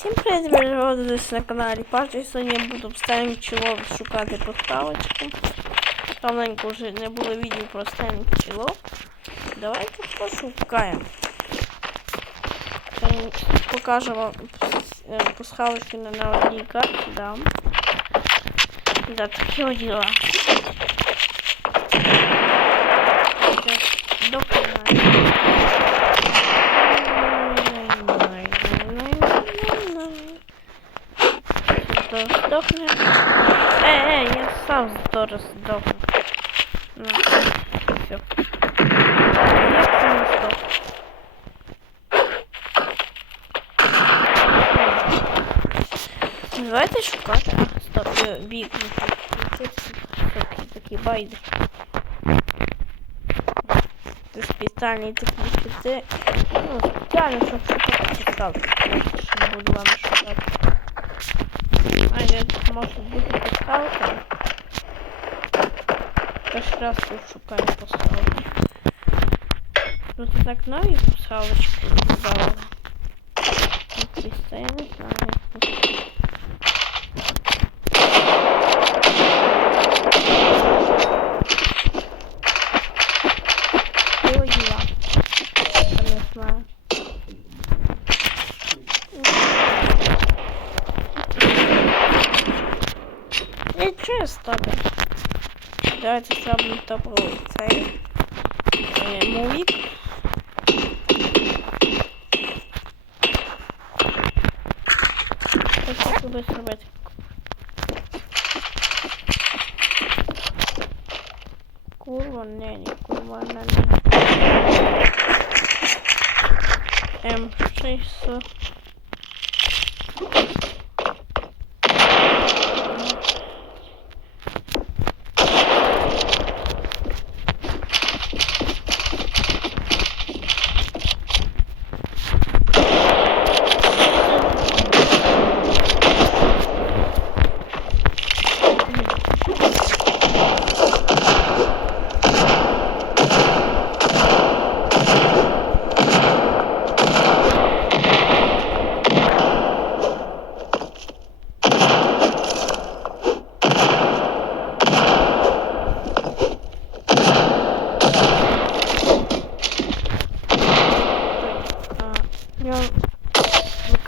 Всім привіт, ви знаходитесь на каналі Паша. І Сьогодні я буду стані чоло шукати поставочку. Давненько вже не було відео про стані чоло. Давайте пошукаємо. Е, Покажу вам е, пасхалочки на, на одній карті, да. Да, такі от діла. Доктор Здохне. Ей, ей, я сам зараз здохну. Ну, все. Як це не здох? Давайте шукати. А, стоп, я бік. Такі, такі байди. Це спеціальні такі щити. Ну, спеціально, щоб шукати підставки. Що не буду вам шукати. Может бути поставка. Перший раз тут шукаю поставки. Просто так нові пасхалочки я ставлю. Давайте зробимо добрий цей е, мувік. Хочу швидко робити. Курва, не, не, курва, не, не. М600.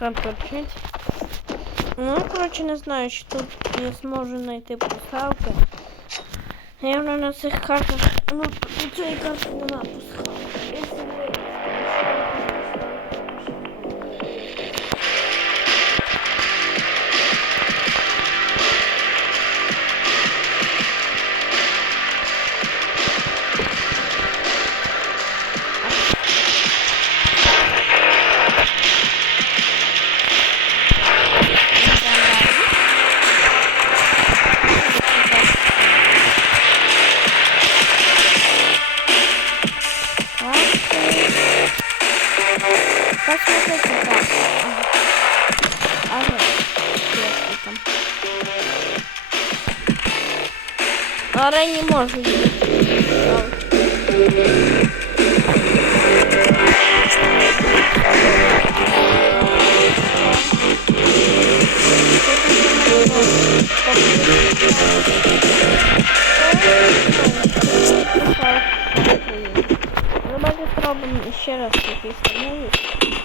викон торчить. Ну, коротше, не знаю, чи тут я зможу знайти поставки. Явно на цих картах. Ну, у цієї карти нема поставки. Посмотрите так. Ага. Там. Ара не может Давайте спробуємо ще раз такий самий.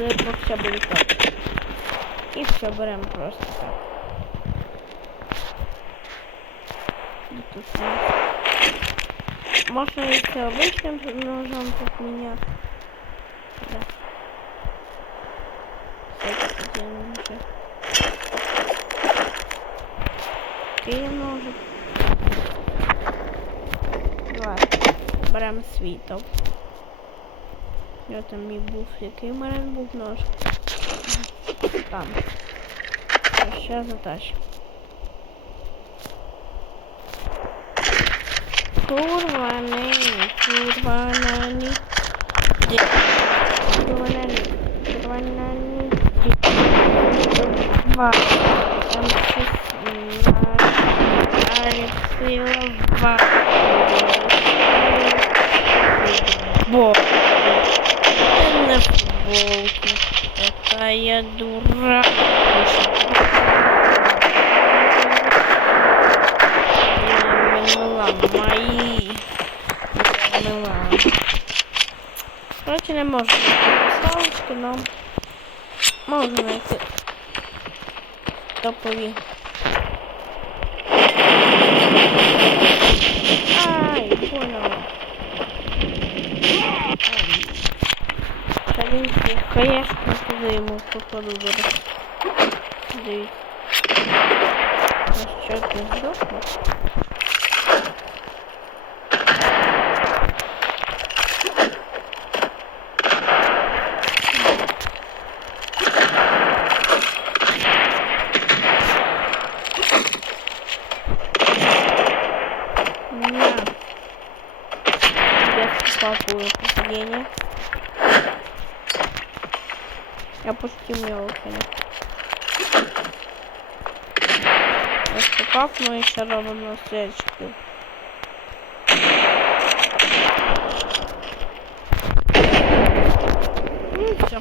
А сюди все буде так. І все беремо просто так. І тут у нас. Можна і це обичним ножом тут міняти. Да. Все, тут я не можу. Такий ножик. Давай. Беремо світов. Я там мій був, який в мене був нож. Там. А ще задача. Курва нені, курва нені. Ді. Курва нені, курва нені. Два. я дура. Мила, мої. Мила. Короче, не можу знайти писалочки, но можу знайти топові. Ай, понял. Дивіться, конечно, туди йому попаду зараз. Дивіться. А що ти здохнеш? На. Я спакую попадение. Я почти мелкий. Я скакав, но еще ровно на следующий. Ну все.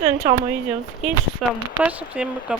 На цьому відео закінчу. З вами Паша. Всім пока.